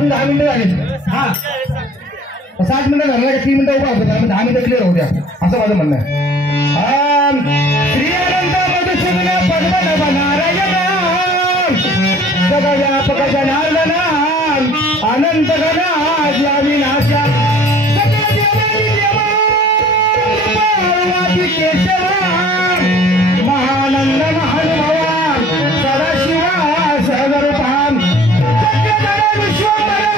अजून 10 मिनिटं झाले. हा 60 मिनिटं झालं का 3 मिनिटं उभा होतो 10 मिनिटं क्लिअर होऊ द्या असं माझं म्हणणं आहे. श्री अनंत मधुसूदन पद्मनाभ नारायण जगव्यापक जनार्दन अनंत गणाजी अविनाशा सकल देवादी देवा पार्वती केशवा महानंद महानुभवा सदाशिवा सदरूपाम जगदर विश्वभर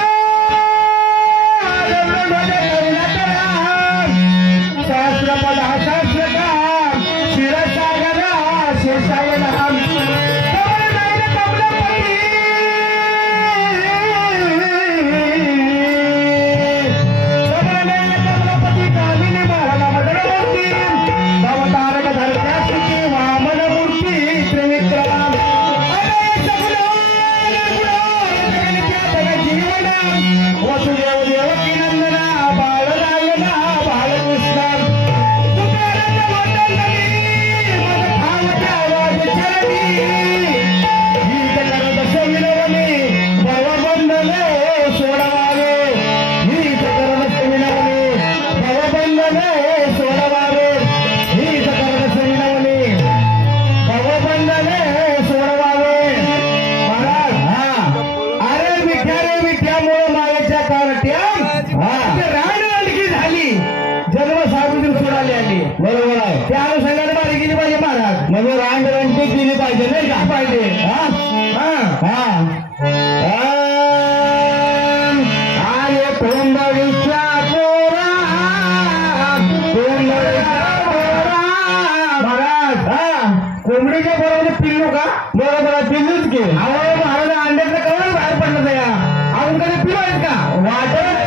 सहस्रपदा सहस्रका क्षीरसागरा शेषावनम बरोबर आहे त्या अनुषंगाने बारी केली पाहिजे महाराज म्हणजे रांगरंटी केली पाहिजे नाही का पाहिजे अरे कोंबडीच्या पोरा महाराज कोंबडीच्या पोरामध्ये पिल्लू का बरोबर आहे पिल्लूच की अहो महाराज अंड्याचं कवर बाहेर पडलं या अजून कधी पिल्लू आहेत का वाटत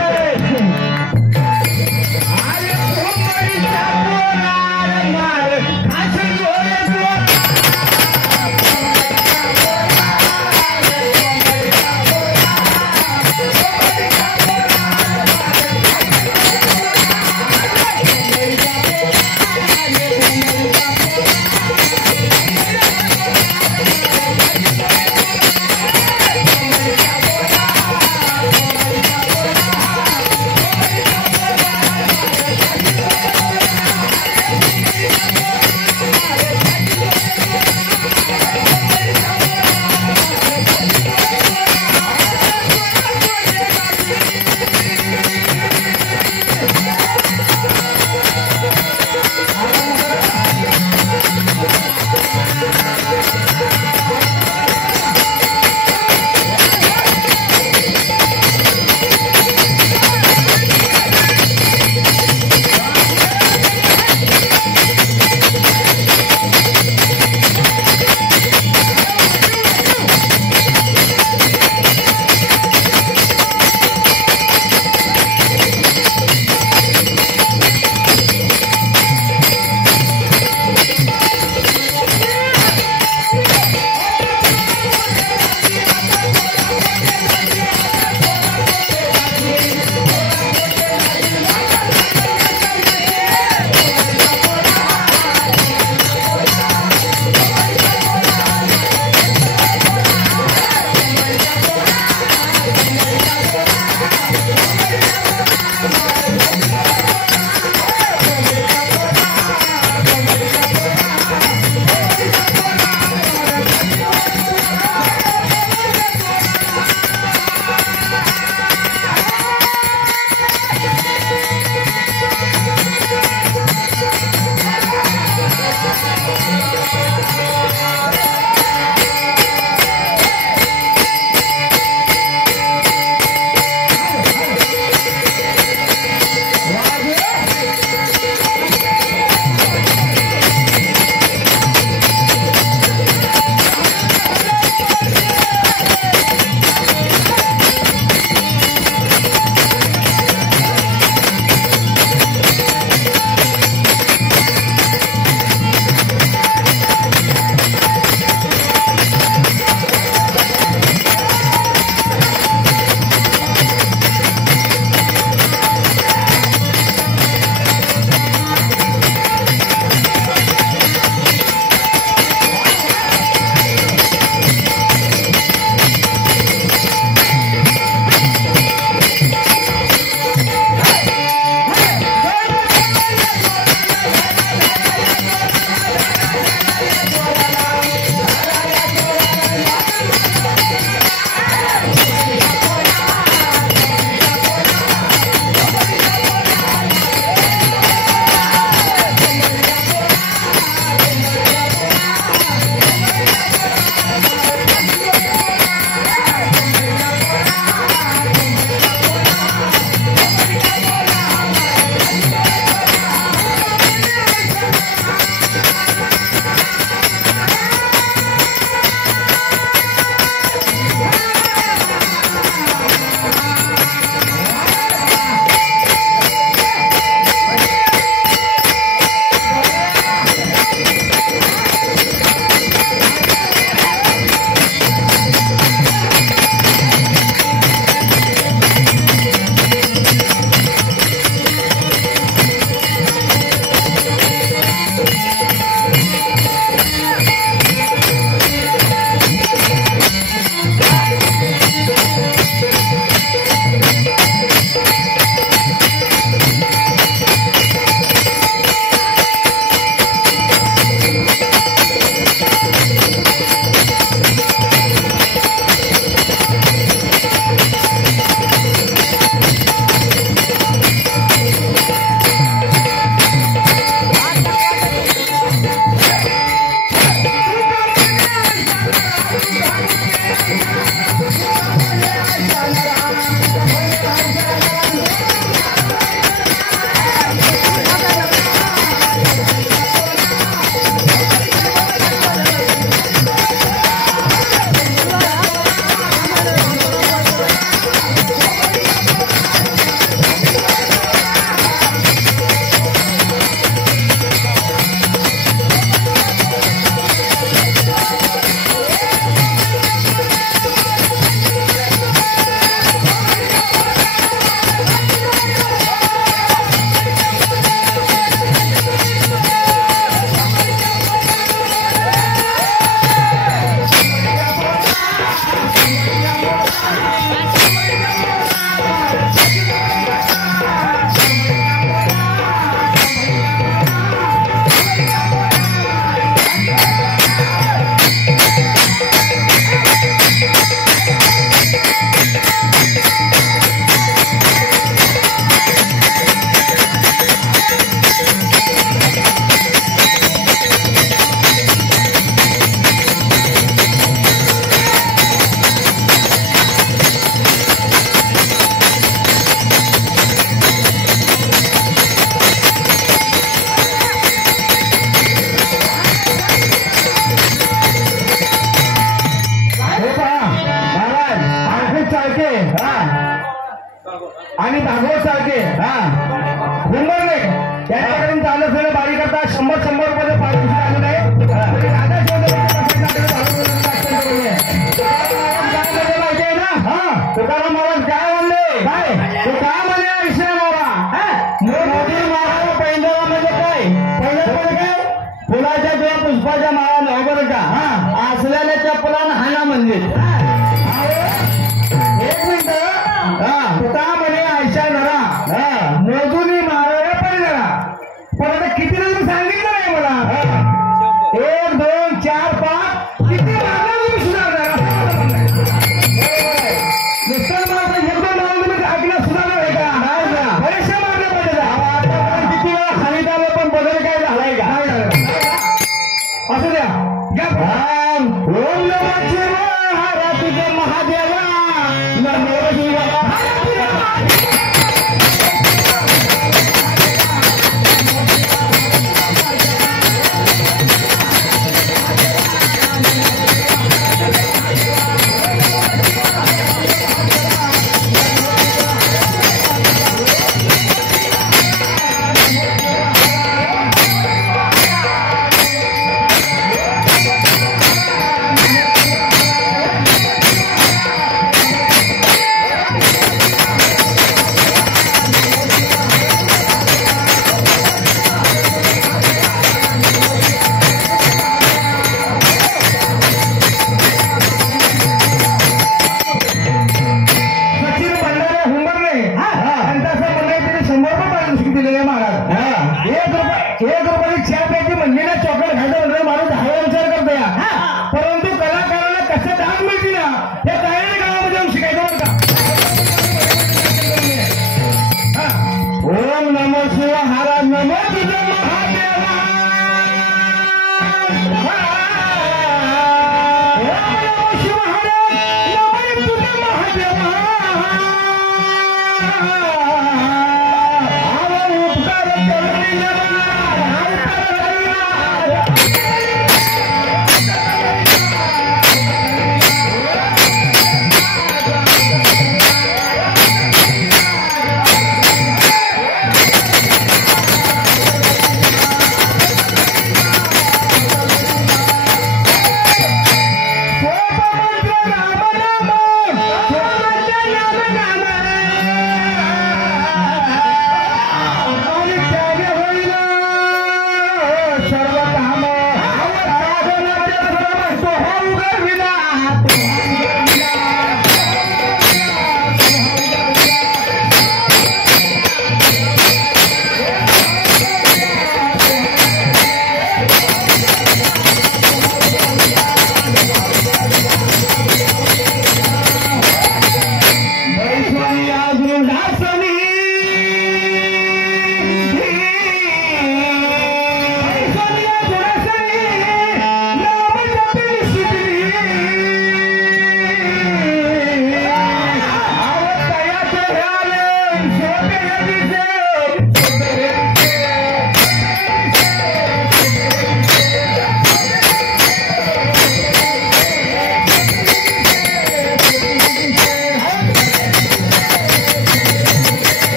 आणि भागवत सारखे हुंबर नाही त्यांच्याकडून चालत असलेलं बारी करता 100 रुपये पारितोषिक आलेलं आहे. माहिती आहे ना तुकाराम महाराज काय म्हणले काय तो काय म्हणे विषय मोदी माळा पैंजरा म्हणजे काय पहिलं काय फुलाच्या किंवा पुष्पाच्या माळा नाही बरं का असलेल्या त्या फुलांना हाना म्हणले. एक मिनिट तुका म्हणे आयशा नरा मोदूनी माळा पैंजरा पण आता किती तुम्ही सांगितलं नाही मला 1 2 4 5 किती मागला तुम्ही सुधारणार नुसतं मला एकदम मागून तुम्ही ऐकलं सुधारणार आहे का बरेचशा मागण्या पाहिजे किती वेळा खाली आलं पण बदल काय झालाय का असू द्या ओम नमः शिवाय तुझे महादेवा नमो शिवाय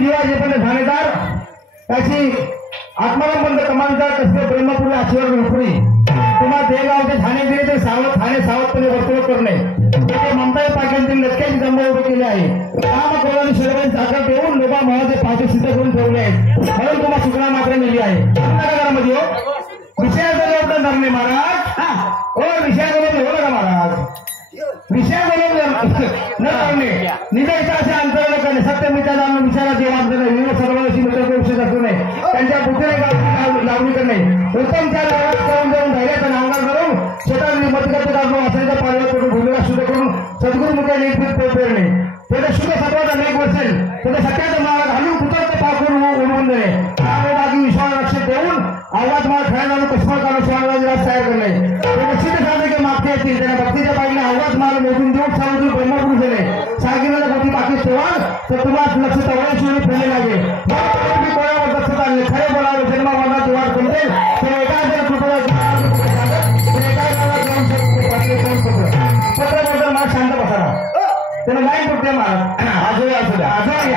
जीवाचे पण ठाणेदार त्याची आत्मानंद कमांडदार कसले ब्रह्मपुरी आशीर्वाद नोकरी तुम्हाला ते गावचे ठाणे दिले तर ठाणे सावधपणे वर्तवणूक करणे ते ममताई पाटील लटक्याची जमा उभे केले आहे काम करून शरीराची ताकद देऊन लोका मनाचे पाठी सिद्ध करून ठेवले आहेत म्हणून तुम्हाला सूचना मात्र मिळली आहे नगरामध्ये विषयाचा धरणे महाराज हो विषयाकडे हो नका महाराज विषयाकडे न करणे निजयचा असे अंतर न करणे सत्यमित्या जाणून विचाराचे वाद सर्वशी मित्र विषय असू नये त्यांच्या बुद्धीने लावणी करणे उत्तम त्या करून जाऊन धैर्याचा नांगर करून शेतात मतगत काढून असायचा पालक करून भूमिका शुद्ध करून सद्गुरुमुख्या नीट पेरणे त्याच्या शुद्ध सत्वाचा मेघ बसेल त्याच्या सत्याचा मार्ग घालून कुतर्क पाकून उडवून देणे बाकी विश्वास लक्ष देऊन आवाज मला खेळायला आणून कस्मा काढून स्वागत तयार करणे ते सिद्ध साधके मागते येतील त्यांना भक्तीच्या पाहिजे आवाज मला मोजून देऊन सावधून ब्रह्मपुरुष झाले सागिराला मोठी बाकी ठेवाल तर तुम्हाला लक्ष तवळ्याशिवाय फेले लागेल तुम्ही कोणावर लक्ष आणले खरे बोलावे जन्मावादात वाढ समजेल तर एका कृपया पत्र बोलतो मला शांत बसावा त्याला लाईन तुटते मला आजोळी असू द्या आजोळी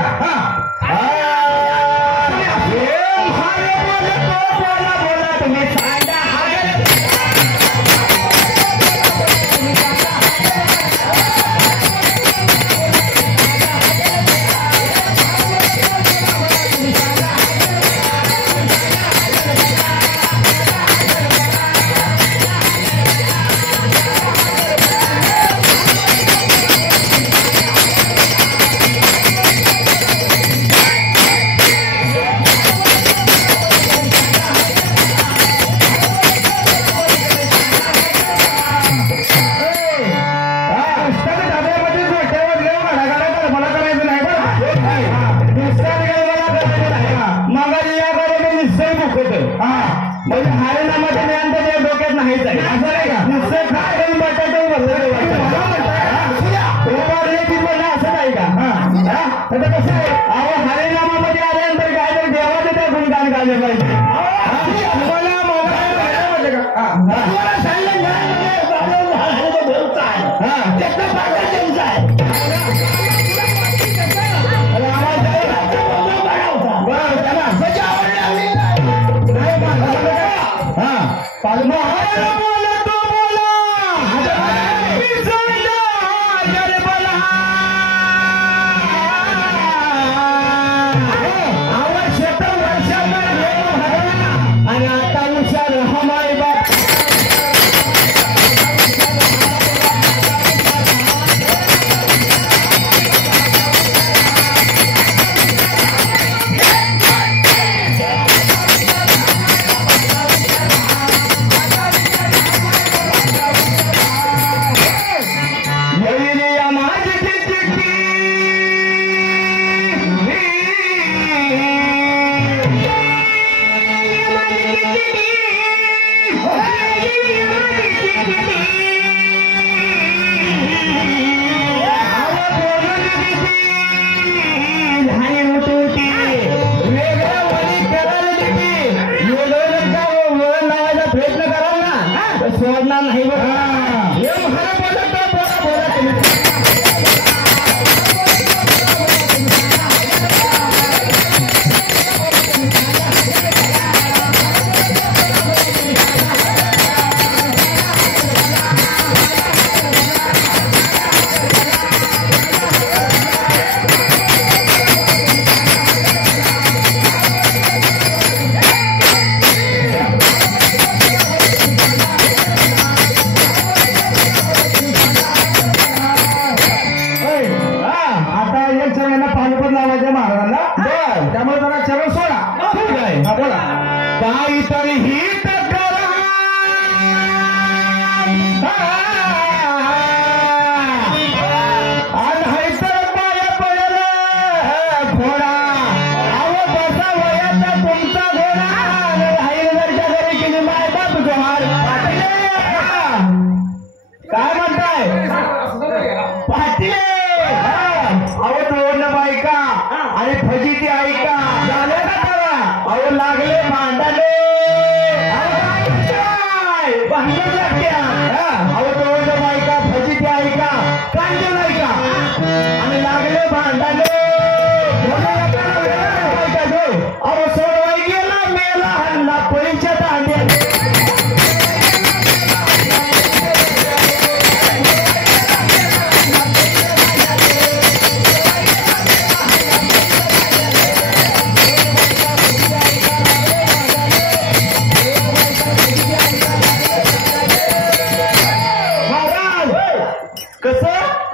बोला तुम्ही सांगा म्हणजे हारेनामाच्या ज्ञान त्याच्या डोक्यात नाहीच आहे असं नाही का नुसतं काय बटाटे असं नाही का आता कसं आहे अहो हारेनामामध्ये आल्यानंतर काय तर देवाचं त्या गुणगान गायले पाहिजे सोडणार नाही त्यामुळे जरा चरण सोडा बोला काहीतरी हित करा नाहीतर पाया पडेल घोडा अहो बसा वयाचा तुमचा घोडा राहील घरच्या घरी केली माय बाप जोहार काय म्हणताय पाटील अहो दोन बायका आणि फजिती ऐका झाले का करा अहो लागले भांडाले भांडण लागत्या अहो दोन बायका फजिती ऐका कांदे ऐका आणि लागले भांडाले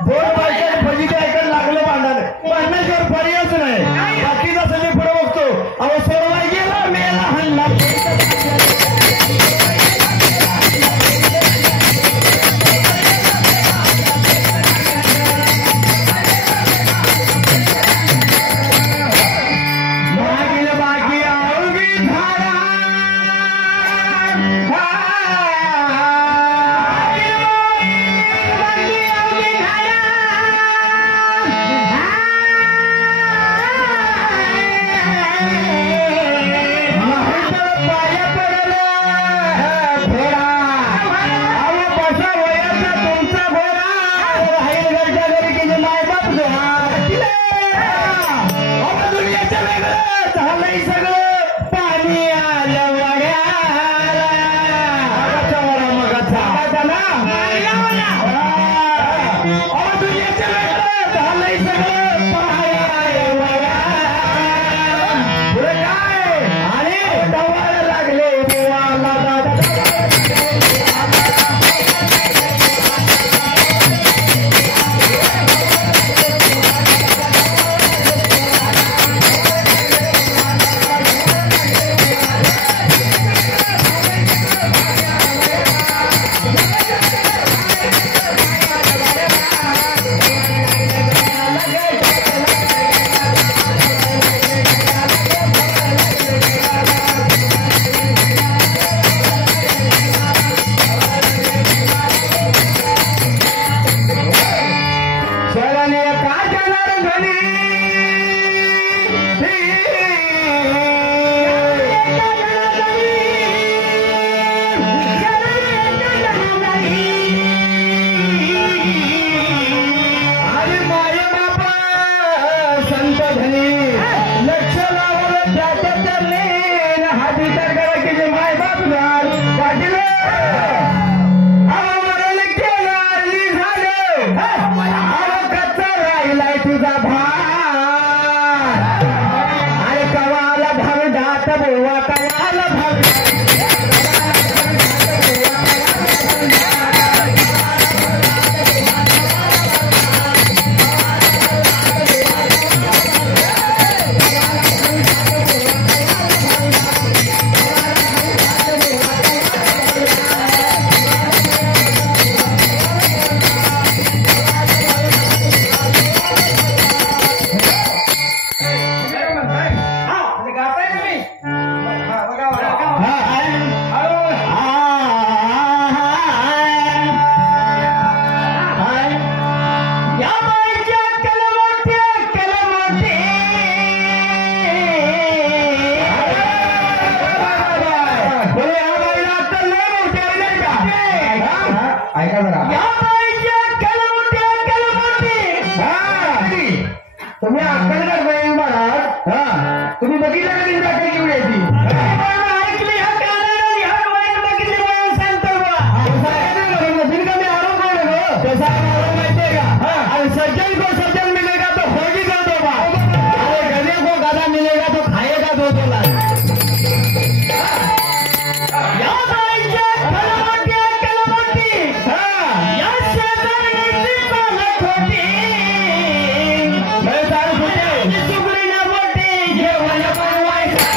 दोन बायकात फजिती ऐकत लागलं भांडण्याशिवाय पर्यायच नाही. बाकीचा सगळे पुढे बघतो. अहो सोडवाय गेला मेला हल्ला. तुम्ही बघितलं का त्यांची बाटली घेऊन यायची ऐकली ह्या कानाला ह्या डोळ्यात बघितली म्हणून सांगतो बिनकामी आरोप नाही नो कसा आरोप माहितीये का आणि सज्जन को सज्जन मिलेगा तो होगी कर दो बा अरे गधे को गधा मिलेगा तो खाएगा दो तोला या बाईच्या कलमटी या शेजारी पाला खोटी मैदान खोटे सुगडी ना मोठी जेवण बनवायचं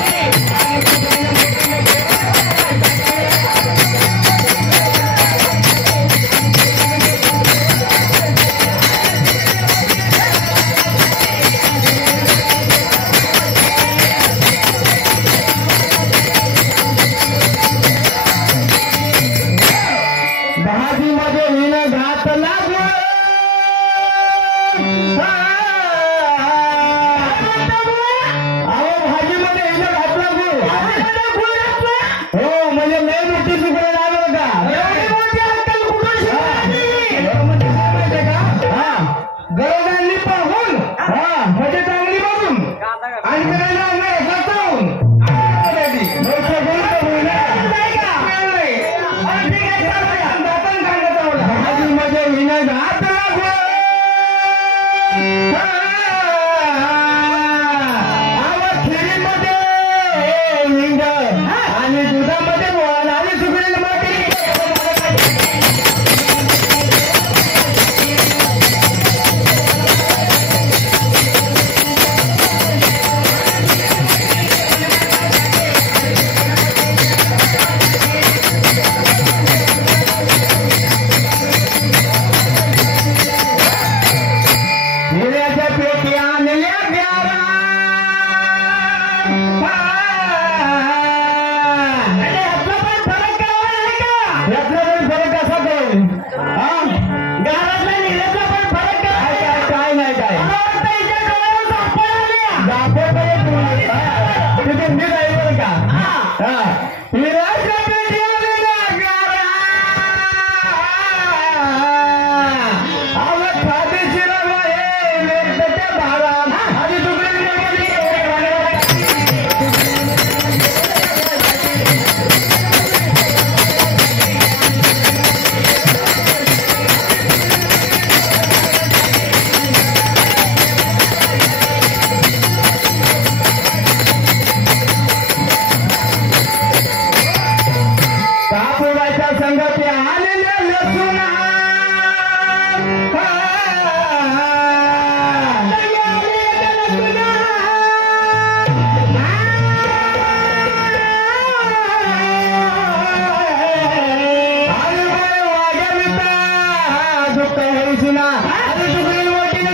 ना आणि तुकडील मोठीने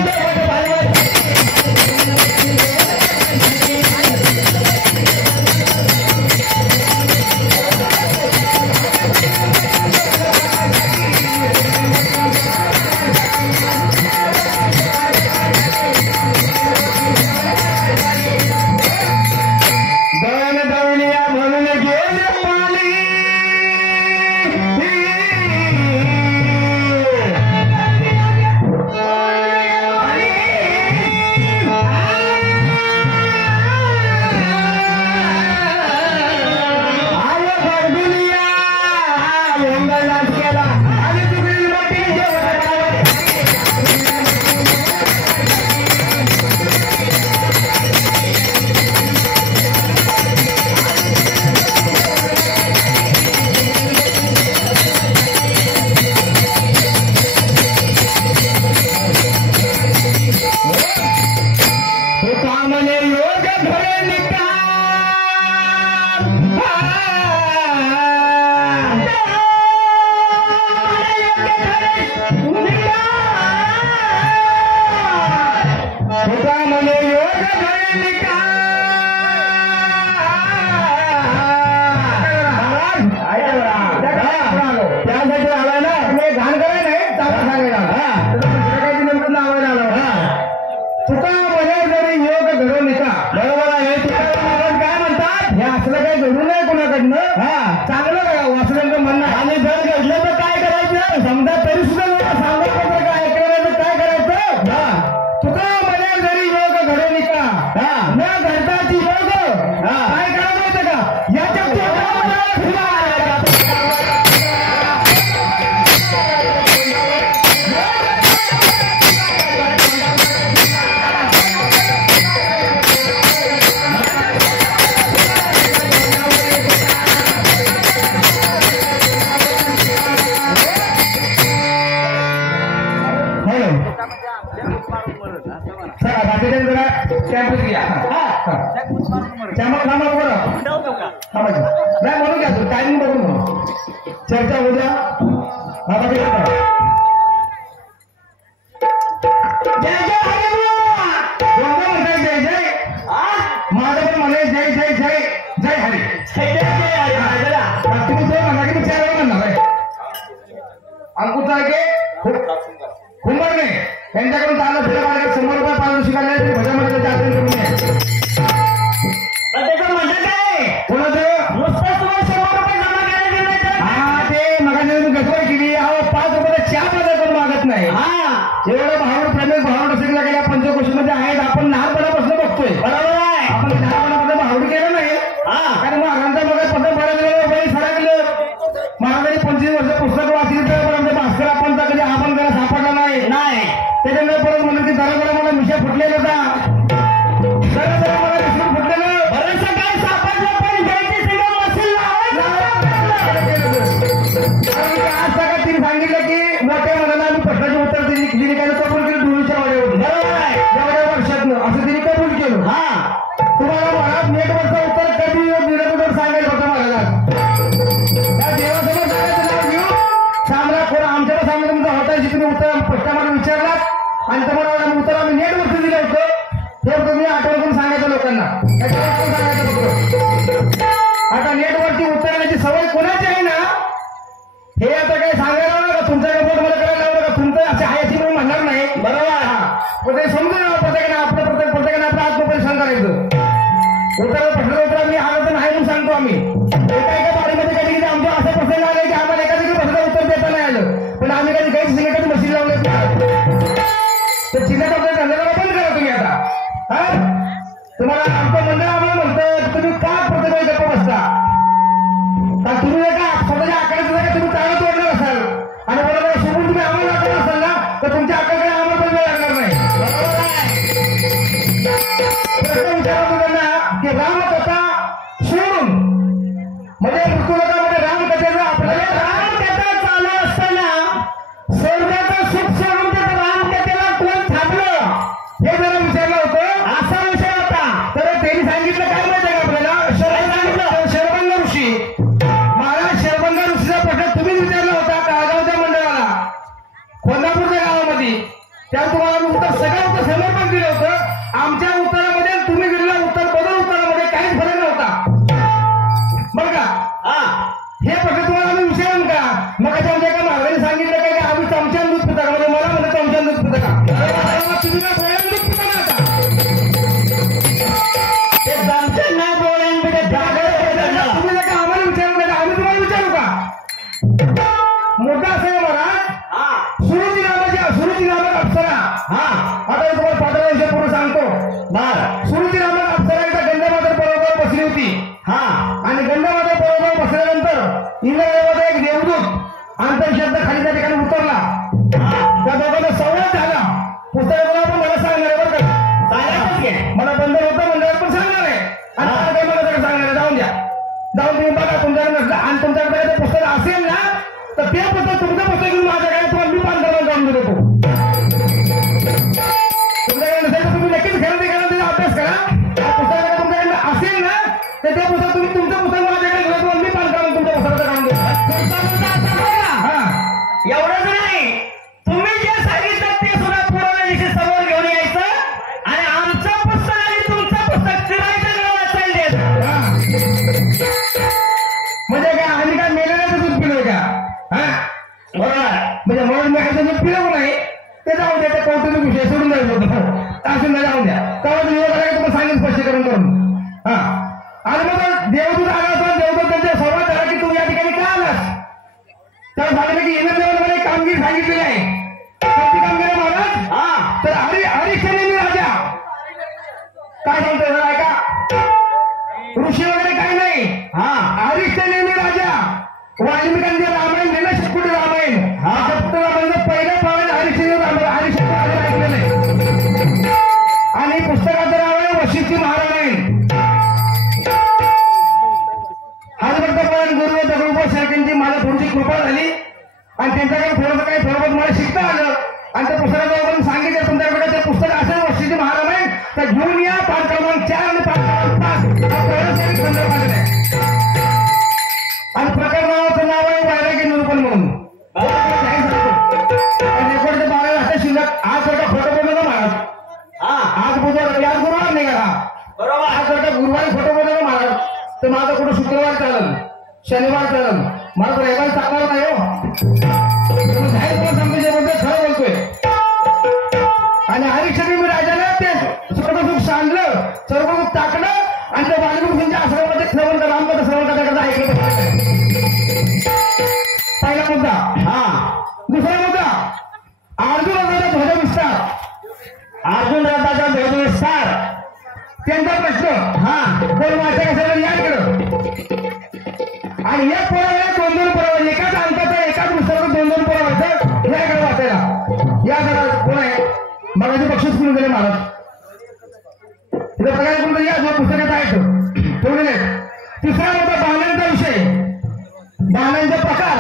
चर्चा उद्या जय जय माझं पण म्हणे जय जय जय जय हरी तुम्ही जो म्हणा की मी चार म्हणणार आहे अंकुश आहे कुंभारने यांच्याकडून चाललं फिरा मार्गात 100 रुपये पालन शिकायला भजामध्ये जास्त करून त्याचं म्हणजे काय कोणाचं नुसतं तुम्हाला 100 रुपये जमा करायला हा ते मगाशी गडबड केली अहो 5 रुपये चहा पैदा करून मागत नाही एवढं भावड प्रेमी भावड असेल गेल्या पंचकोशीमध्ये आहेत आपण लहानपणापासून बघतोय बरोबर आहे आपण लहानपणामध्ये भावड केलं नाही कारण महाराजांचा मग पसंत पडायला वय सडा गेलं महाराजांनी 25 वर्ष पुस्तक वाचली तर पण भास्कर आपण तर कधी आपण त्याला सापडला नाही त्याच्यामुळे परत म्हणून की जरा मला मिशा फुटलेला होता जरा मला विसरून फुटलेलं बरंचसं काय सापडलं पण घ्यायची सिंगल मशीन आज सगळं तिने सांगितलं की मोठ्या मनाला आम्ही प्रश्नाचे उत्तर दिली काय कबूल केलं धुळीच्या वाड्यावरून एवढ्या वर्षातनं असं तिने कबूल केलं तुम्हाला महाराज नेटवरचं उत्तर कधी निरंतर सांगायला होतं महाराज त्या देवासमोर सांगायचं नाव घेऊ सामना कोण आमच्याला सांगितलं तुमचा होता जिथे उत्तर प्रश्नामध्ये विचारलात आणि तुम्हाला उत्तर आम्ही नेटवरती दिलं होतं ते तुम्ही आठवण सांगायचं लोकांना सांगायचं होतं आता नेटवरती उत्तर देण्याची सवय कोणाची आहे ना हे आता काही सांगायला नका तुमच्या रिपोर्ट मला करायला लावलं का तुमचं असे आहे अशी म्हणून म्हणणार नाही बरोबर पण ते समजून प्रत्येकाने आपलं आत्मपरीक्षण करायचं उत्तर प्रश्न उत्तर आम्ही आलं तर नाही म्हणून सांगतो आम्ही एका बारीमध्ये कधी कधी आमच्या असं प्रसंग आले की आम्हाला एखादी प्रश्न उत्तर देता नाही आलं पण आम्ही कधी काही सिलेक्ट मशीन लावले तर चिन्ह धंद्याला बंद करा तुम्ही आता तुम्हाला आमचं मंडळ आम्हाला म्हणतं तुम्ही का प्रत्येक गप्प बसता का तुम्ही एका स्वतःच्या आकड्याचं जर तुम्ही चालत ओढणार असाल आणि बरोबर सोडून तुम्ही आम्हाला लागणार असाल ना तर तुमच्या आकड्याकडे आम्हाला पण वेळ लागणार नाही प्रश्न विचारा मुलांना की रामकथा सोडून म्हणजे मृत्यूलोकामध्ये रामकथेचं आपल्याला रामकथा चालू असताना स्वर्गाचं सुख सोडून त्याचं रामकथेला कोण थांबलं हे जरा विचारलं होतं असा विषय होता तर त्यांनी सांगितलं काय माहिती आहे आपल्याला शरभंग ऋषी महाराज शरभंग ऋषीचा प्रश्न तुम्हीच विचारला होता काळगावच्या मंडळाला कोल्हापूरच्या गावामध्ये त्यात तुम्हाला मी उत्तर सगळं उत्तर समर्पण दिलं होतं. आमच्या उत्तरामध्ये तुम्ही दिलेलं उत्तर बदल उत्तरामध्ये काहीच फरक नव्हता बरं का. हे फक्त तुम्हाला आम्ही विचारून का मग आमच्या एका मागणी सांगितलं काय आम्ही चमच्या दूध पिता का म्हणजे मला म्हणतो चमच्या दूध पिता का तुम्ही काय बोलायला दूध पिता ना आता ते चमच्या नाही बोलायला तुम्ही जर का आम्हाला विचारू नका आम्ही तुम्हाला विचारू का. मुद्दा असं आहे महाराज सुरुची नामक अप्सरा आता तुम्हाला पाठवला विषय पूर्ण सांगतो. सुरुची नामक अप्सरा एकदा गंधमादर पर्वतावर बसली होती आणि गंधमादर पर्वतावर बसल्यानंतर इंद्रदेवाचा एक देवदूत अंतर्शब्द खाली त्या ठिकाणी उतरला. त्या दोघांना संवाद झाला. पुस्तकाला पण मला सांगणार आहे बरं का मला बंधन होतं मंडळात पण सांगणार आहे आणि मला सगळं सांगणार आहे. जाऊन द्या जाऊन तुम्ही बघा तुमच्याकडे नसलं आणि तुमच्याकडे ते पुस्तक असेल ना तर ते पुस्तक तुमचं पुस्तक घेऊन माझ्याकडे तुम्हाला मी पान करायला जाऊन देतो. तुमच्याकडे नसेल तर तुम्ही नक्कीच खरेदी करा त्याचा अभ्यास करा. पुस्तक तुमच्याकडे असेल ना तर ते पुस्तक तुम्ही तुमचं पुस्तक माझ्याकडे घेऊन तुम्हाला मी पान करून तुमच्या पुस्तकाचं काढून देतो. एवढंच नाही तुम्ही जे सांगितलं ते सुद्धा पुरवण्याची समोर घेऊन यायचं आणि आमचं पुस्तक आणि तुमचं पुस्तक चिरायचं वाचायला म्हणजे काय आम्ही काय मेलेल्याचं दूध पिलोय का बरोबर म्हणजे म्हणून मी असं दूध पिलो नाही ते जाऊन द्या. त्या कौटुंबिक विषय सोडून द्यायचं होतं असून जाऊन द्या. तेव्हा तुम्ही तुम्हाला सांगेल स्पष्टीकरण करून आणि मग देवदूत आला होता. देवदूत त्यांच्या संवाद झाला की तू या ठिकाणी का आलास तर सांगितलं की इंद्रदेवाने मला एक कामगिरी सांगितलेली आहे. कोणती कामगिरी महाराज तर हरिश्चंद्र राजा काय सांगतोय ऐका ऋषी वगैरे काही नाही. हरिश्चंद्र राजा वाल्मिकांचे रामायण लिहिलं शेतकुटी रामायण शेतकुटी रामायण पहिलं पावन हरिश्चंद्र ऐकलेलं आहे आणि पुस्तकाचं नाव आहे वशिष्ठी महारामायण. हरिभक्तपण गुरु दगडूबाई साहेबांची मला थोडीशी कृपा झाली आणि त्यांच्याकडे थोडंसं काही थोडं मला शिकता आलं आणि त्या पुस्तकाचं सांगितलं तुमच्याकडे ते पुस्तक असेल वशिष्ठी महारामायण तर घेऊन या. पाठ क्रमांक 4 आणि पाठ क्रमांक 5 संदर्भ आलेला आहे आणि प्रकरणाचं नाव आहे वैराग्य निरूपण म्हणून रेकॉर्डचे 12 हातात शिल्लक. आज जर का फोटो बोललो ना महाराज आज बुधवार आज गुरुवार नाही का बरोबर आज जर का गुरुवारी फोटो बोललो ना महाराज तर माझं कुठं शुक्रवार चालेल शनिवार चालेल मला तर रविवार चालणार नाही हो जाहीर सांगतो जे बोलतोय खरं बोलतोय. आणि हरिश्चंद्र राजाला ते सर्वसुख सांडलं सर्वसुख टाकलं आणि त्या वाल्मिकांच्या आश्रमामध्ये श्रवण करा आम्हाला श्रवण करता ऐकलं. पहिला मुद्दा. दुसरा मुद्दा अर्जुन रथाचा ध्वज विस्तार त्यांचा प्रश्न दोन वाचा कशाला याकडं आणि एक पोराला 2-2 पोरावा एकाच अंकाचा एकाच पुस्तकाचं 2-2 पोरावायचं याकडे वाचायला या जरा कोण आहे मगाचे बक्षीस करून गेले महाराज तिथे प्रकारे कोणतं या जो पुस्तकात आहेत ठेवलेले आहेत. तिसरा मुद्दा बाणांचा विषय बाणांचे प्रकार.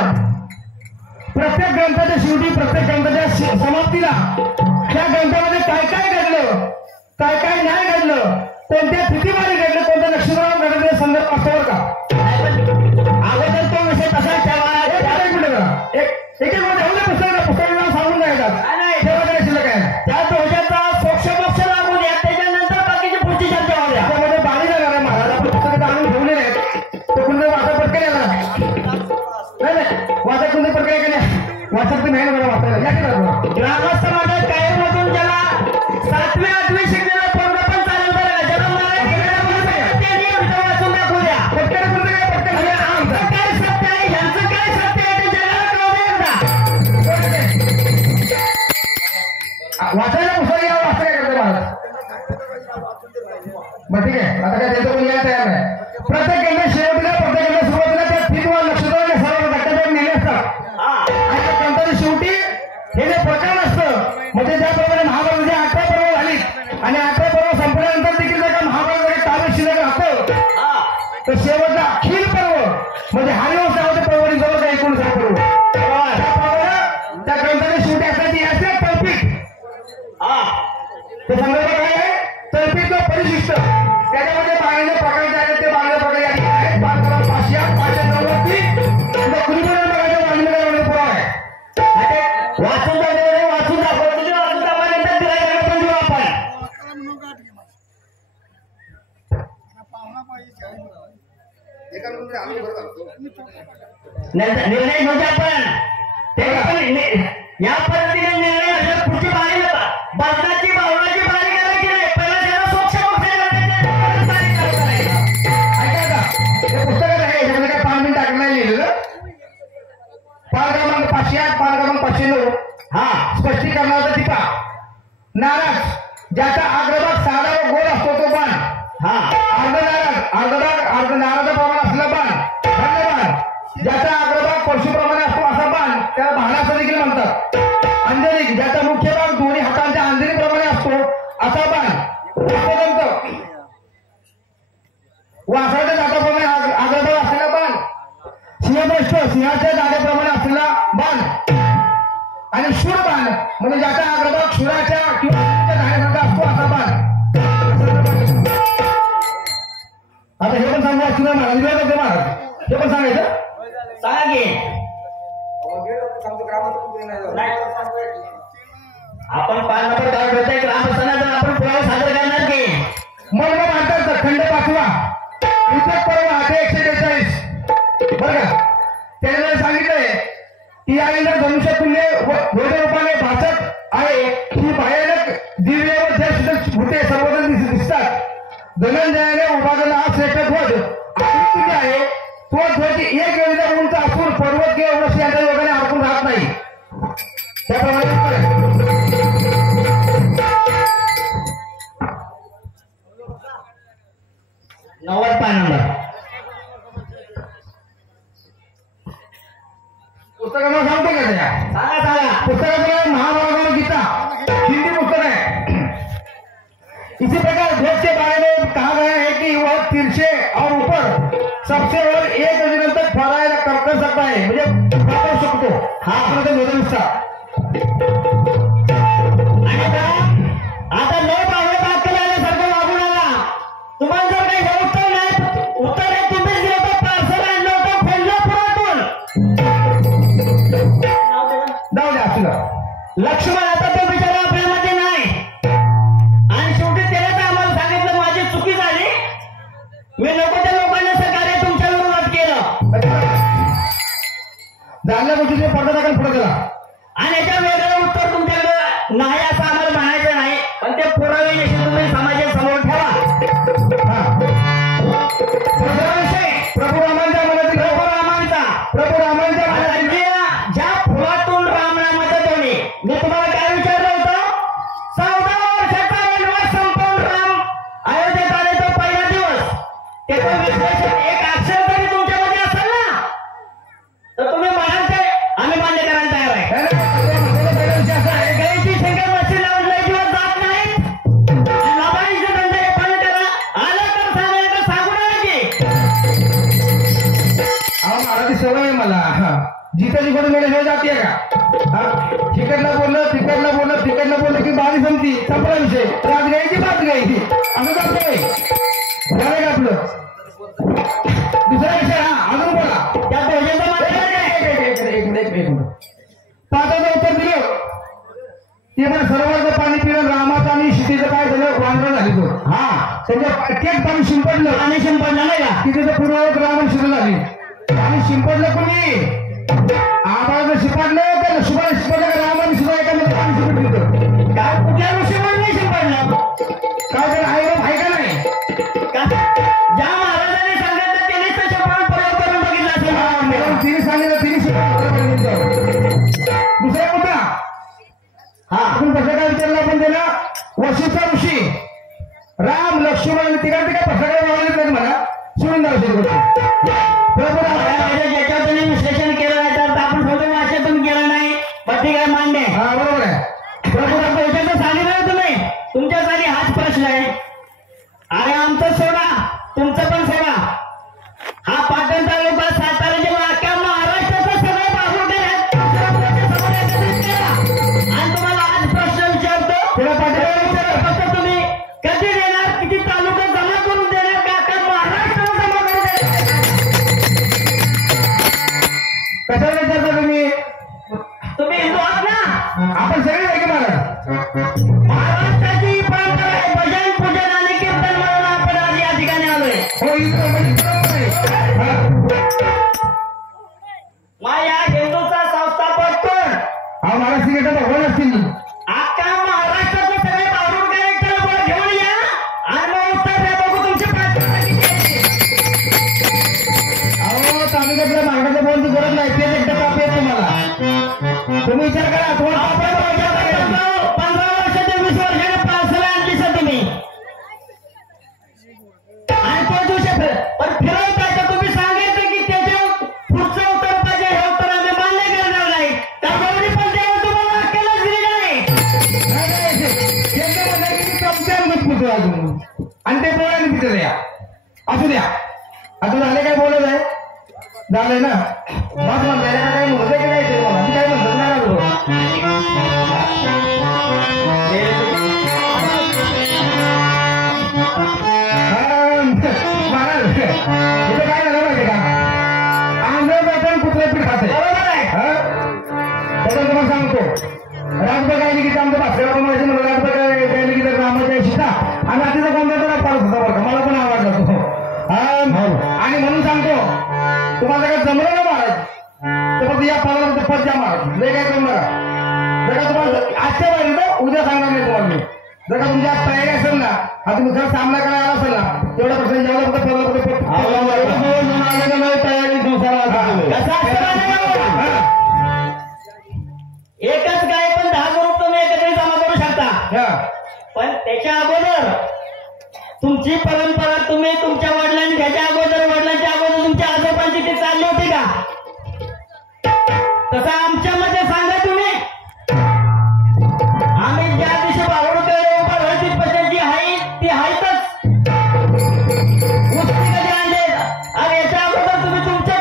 प्रत्येक ग्रंथाच्या शेवटी प्रत्येक ग्रंथाच्या समाप्तीला त्या ग्रंथामध्ये काय काय घडलं काय काय नाही घडलं कोणत्या स्थितीमध्ये घडलं कोणत्या नक्षत्रावर घडलं संदर्भ असतो का अगोदर तो विषय तसा ठेवा. एक पुस्तकाला सांगून जायचं ठेवा शिल्लक आहे त्या ध्वजाचा सोक्ष लागू द्या त्याच्यानंतर बाकीची पुढची चर्चा व्हाव्या. त्यामध्ये बाणी जाणार आहे महाराज आपण पुस्तकात आणून ठेवलेले आहेत तो कुठे वाचा पटकन येणार नाही वाचा कुठे पटकन येणार वाचत नाही ना मला वाचायला ग्रामस्थ समाजात कायम मधून ज्याला 7वी 8वी शिकलेला पोरगा पण चालेल बरं जन्म वाचून दाखवू द्या पटकन आमचं काय सत्य आहे यांचं काय सत्य आहे ते जगाला कळू दे. वाचायला पुस्तक या वाचता काय करतो महाराज मग ठीक आहे आता काय त्याचं कोणी या तयार नाही. प्रत्येक केंद्र शेवटीला प्रत्येक केंद्र सुरुवातीला त्या 3 नक्षत्राने सर्व घटकावर नेले असतात आणि त्या केंद्राच्या शेवटी हे जे प्रकरण असतं म्हणजे ज्याप्रमाणे महाभारताची 18 पर्व झाली आणि 18 पर्व संपल्यानंतर देखील जर का महाभारताचे काव्य शिल्लक राहतं तर शेवटचा अखिल पर्व म्हणजे हरिवंश नावाच्या पर्वणी जवळ काय 19 पर्व त्या ग्रंथाच्या शेवटी असण्याची याचे तळपीठ ते संदर्भ काय आहे तळपीठ परिशिष्ट त्याच्यामध्ये बांगड्या प्रकार जे आहेत ते बांगड्या प्रकार या ठिकाणी आहेत. 5 कुणीकडे बघायचं वाल्मिकांमध्ये पुरावा आहे वाचून दाखवा निर्णय घेऊ आपण या पद्धतीने निर्णय पुढची बारी बदलाची भावनाची बारी करायची नाही. पहिला त्याला स्वच्छ पुस्तकात आहे याच्यामध्ये काय 5 मिनिट टाकलं नाही लिहिलेलं. पान क्रमांक 508 पान क्रमांक 509 हा स्पष्टीकरणाचा टिपा. नाराज ज्याचा अग्रभाग साधा व गोल असतो तो बाण. हा अर्ध नाराज प्रमाण असलेला बाण धन्यवाद. ज्याचा अग्रभाग परशुप्रमाणे असतो असा बाण त्याला बाण असं देखील म्हणतात. अंजलिक ज्याचा मुख्य भाग दोन्ही हातांच्या अंजलीप्रमाणे असतो असा बाण. वासराच्या दाताप्रमाणे अग्रभाग असलेला बाण. सिंहदृष्ट सिंहाच्या दाढेप्रमाणे असलेला बाण. आणि शूर बाण म्हणजे ज्याचा अग्रभाग शुराच्या किंवा दाढेसारखा असतो असा बाण. आता हे पण सांगू असतो महाराज हे पण सांगायचं सांगा की आपण 5 नंबर गाव ठेवतोय ग्रामस्थांना आपण पुरावा सादर करणार की मग भारताचा खंड 5वा युद्धक पर्व 143 बरं का. त्याने सांगितलंय की या इंद्र धनुष्य तुल्य ध्वज रूपाने भासत आहे ही भयानक दिव्य व जय भूते सर्वजण दिसतात. धनंजयाने उभारलेला हा श्रेष्ठ ध्वज आकृती आहे. तो ध्वज एक वेळेला उंच असून पर्वत किंवा वृक्ष यांच्या योगाने अडकून राहत नाही. त्याप्रमाणे 90 पान नंबर पुस्तकाला सांगतो का त्या सांगा पुस्तकाचं महाभारत गीता हिंदी पुस्तक है. इसी प्रकार ध्वज के बारे में कहा गया है कि वह तिरछे और ऊपर सबसे और 1 गज तक फहराया कर सकता है म्हणजे फहरावू शकतो. हा ध्वजनुसार आता न पाहत दाखल आल्यासारखं वागून आला. तुम्हाला जर काही उत्तर नाही उत्तर आहे तुम्हीच दिलं तर पार्सल आणलं होतं कोल्हापुरातून. जाऊ द्या तुला लक्ष्मण आता तो बिचारा आपल्यामध्ये नाही. आणि शेवटी त्याने तर आम्हाला सांगितलं माझी चुकी झाली. मी नको त्या लोकांना सहकार्य तुमच्या विरोधात केलं. जाणल्या गोष्टीचे पडदा टाकायला पुढे गेला. आणि याच्या वेगळं उत्तर तुमच्याकडे नाही असं आम्हाला म्हणायचं नाही. पण ते पुरावे निश्चित तुम्ही समाजासमोर ठेवा. प्रभू रामांच्या मनातील प्रभू रामांच्या ज्या फुलातून राम नामाचं ध्वनी. मी तुम्हाला काय विचारलं होतं 14 वर्षाचा वनवास संपवून राम अयोध्येत आले तो पहिला दिवस. त्याचं विश्लेषण एक अक्षर तरी तुमच्यामध्ये असेल ना तर तुम्ही म्हणाल ते आम्ही मान्य करायला तयार आहे. गायची संख्या मशीन लावून लई दिवस जात नाही. लाभाईचं धंदा हे बंद करा. आलं तर सांगायला तर सांगू नका अहो महाराज सवय आहे मला. जिथं जिकडून वेळ हे जाते का तिकडनं बोललं की बारी संपती संपला विषय. रात गायची बात गायची असं जातोय झालं का आपलं. दुसरा विषय अजून बोला. त्या भोजनचं एक पाठाचं उत्तर दिलं ते पण सरोवरचं पाणी पिलं रामाचं आणि सीतेचं काय झालं वांगण झाली तो. हा त्यांच्या थेट पाणी शिंपडलं आणि शिंपडलं नाही का की तिथं पूर्ववत रावण सुरू झाली. आणि शिंपडलं कोणी आम्हाला शिपाडलं तर नशिबाला शिपडलं का रामाने सुद्धा एकामध्ये पाणी शिपडलं होतं. काय कुठल्या ऋषीमुळे नाही शिंपडलं काय तर आहे का नाही. ज्या महाराजांनी सांगितलं त्याने तशा प्रयोग करून बघितलं असेल. तिने सांगितलं तिने दुसरा कुठला आपण कसं काय विचारला आपण त्याला वशिष्ठ ऋषी राम लक्ष्मण तिकडे काय पसकडे मावले नाही मला सोडून प्रभू ज्याच्यावर तुम्ही विश्लेषण केलं नाही तर आपण स्वतः वाचेतून केलं नाही पण ठीक आहे मान्य. हा बरोबर आहे. प्रभू याच्यात सांगितलं तुम्ही तुमच्यासाठी हाच प्रश्न आहे. अरे आमचं सोडा तुमचं पण सोडा. हा पाटण तालुका सातारा जिल्हा अख्ख्या महाराष्ट्राचं सगळं बाजू आणि तुम्हाला आज प्रश्न विचारतो फक्त तुम्ही कधी देणार किती तालुका जमा करून देणार का अख्ख्या महाराष्ट्राला जमा करून देणार. कशाला विचारता तुम्ही हिंदू आहात ना. आपण सगळे आहे की महाराज. महाराष्ट्राची परंपरा आहे भजन पूजन आणि कीर्तन म्हणून आपण आज या ठिकाणी आलोय. हो तुम्ही विचार करा तुम्हाला आपण 15 वर्ष ते 20 वर्षाने पार्सल आणली सर तुम्ही आणि तो दिवशी पण फिरवताय तर तुम्ही सांगायचं की त्याच्या पुढचं उत्तर पाहिजे हे उत्तर आम्ही मान्य करणार नाही त्याच्यामध्ये पण तेव्हा तुम्हाला अक्कलच दिली नाही त्यांचं म्हणणं की चमच्यावर दूध पितो अजून आणि ते पोळ्याने पितो द्या असू द्या आता झाले काय बोलत आहे झालंय ना बस म्हणताय का काही म्हणते की नाही ते मला मी काय म्हणतो नाही लागलो महाराज इथं काय झालं माहिती का आंध्र प्रकरण कुठलं पीठ खाते बरोबर आहे त्याच्यात तुम्हाला सांगतो राजभर काय लिखित आमचं भास्कर म्हणायचं म्हणलं राजभर काय लिखित रामाच्या शिका आणि रात्रीचा कोणता तर पाडत होता बरं का मला पण आवडला तो आणि म्हणून सांगतो तुम्हाला काय जमलं ना महाराज तर फक्त या पदाला पद द्या महाराज लय काय करू नका जर का तुम्हाला आजच्या पाहिजे उद्या सांगणार नाही तुम्हाला मी जर का तुमच्या तयारी असेल ना हा तुम्ही जर सामना करायला असेल ना तेवढ्या पर्सेंट जेवढा फक्त तयारी एकच गाय पण 10 ग्रुप तुम्ही एकत्र जमा करू शकता पण त्याच्या अगोदर तुमची परंपरा तुम्ही तुमच्या वडिलांनी त्याच्या अगोदर वडिलांच्या अगोदर तुमच्या आजोबांची ती चालली होती का तसं आमच्यामध्ये सांगा तुम्ही आम्ही ज्या दिवशी बावडकडे उभा राहती पद्धत जी आहे ती आहेतच कधी आणले आणि याच्या अगोदर तुम्ही तुमच्या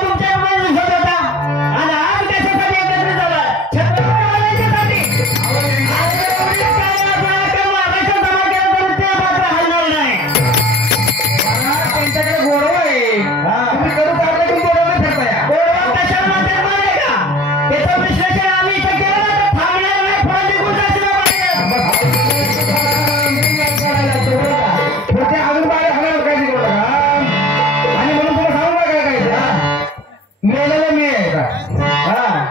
दिसत होता आणि आज कशासाठी एकत्रित झाला छत्रपती महाराष्ट्र जमा केलं तरी ते मात्र हलणार नाही त्यांच्याकडे गोडवा आहे तुम्ही करू काढलं की गोडवा नाही करता या गोडवा कशाला म्हणतात माहिती का त्याचं विश्लेषण आम्ही इथं केलं ना तर थांबणार नाही पुढे निघून जायचं पुढचे अजून बाहेर हलवलं काय तिकडं का आणि म्हणून तुला सांगू काय काय मेलेलं मी आहे का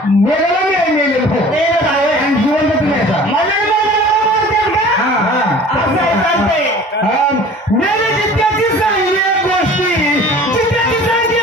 मेलेलं मी आहे मेलेलं तेच आहे आणि जिवंत तुम्ही आहे का असं आहे चालतंय मेरे जित्याची सांगली गोष्टी जित्याची सांगली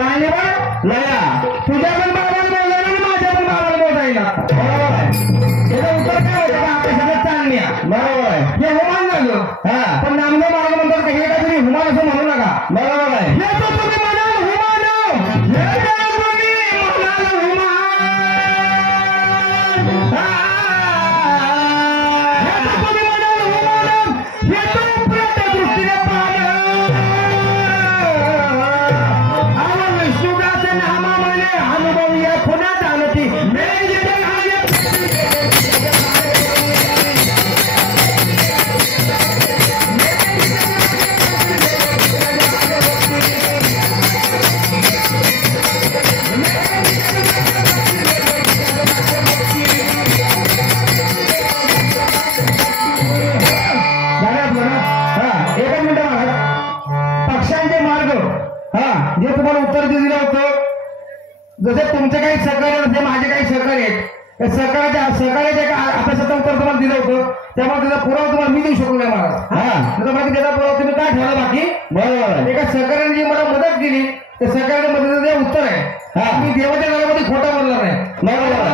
जाणीवर लया तुझ्या पण बाबाला बोलला आणि माझ्या पण बाबाला बोलायला बरोबर आहे याचं उत्तर काय होतं का आपल्या सगळ्यात चालण्या बरोबर आहे हे हुमान झालं हा पण नामदेव महाराज म्हणतात का हे काहीतरी हुमान असं म्हणू नका बरोबर आहे हे तर तुम्ही म्हणाल हुमान हे तर तुम्ही म्हणाल हुमान हे तर तुम्ही म्हणाल हुमान हे तर उपलब्ध दृष्टीने पाहणं आव विष्णुदास नामा म्हणे अनुभव या पुन्हा जाणती एकच मिनिट महाराज पक्षांचे मार्ग जे तुम्हाला उत्तर दिलं होतं जसे तुमचे काही सहकार्य जसे माझे काही सहकार्य आहेत त्या सहकार्याचे अभ्यासाचं उत्तर तुम्हाला दिलं होतं त्यामुळे त्याचा पुरावा तुम्हाला मी देऊ शकलो नाही महाराज बाकी त्याचा पुरावा तुम्ही काय ठेवला बाकी बरोबर आहे एका सहकार्याने जी मला मदत केली त्या सहकार्याच्या मदतीचं जे उत्तर आहे मी देवाच्या नावामध्ये खोटा बोलणार नाही बरोबर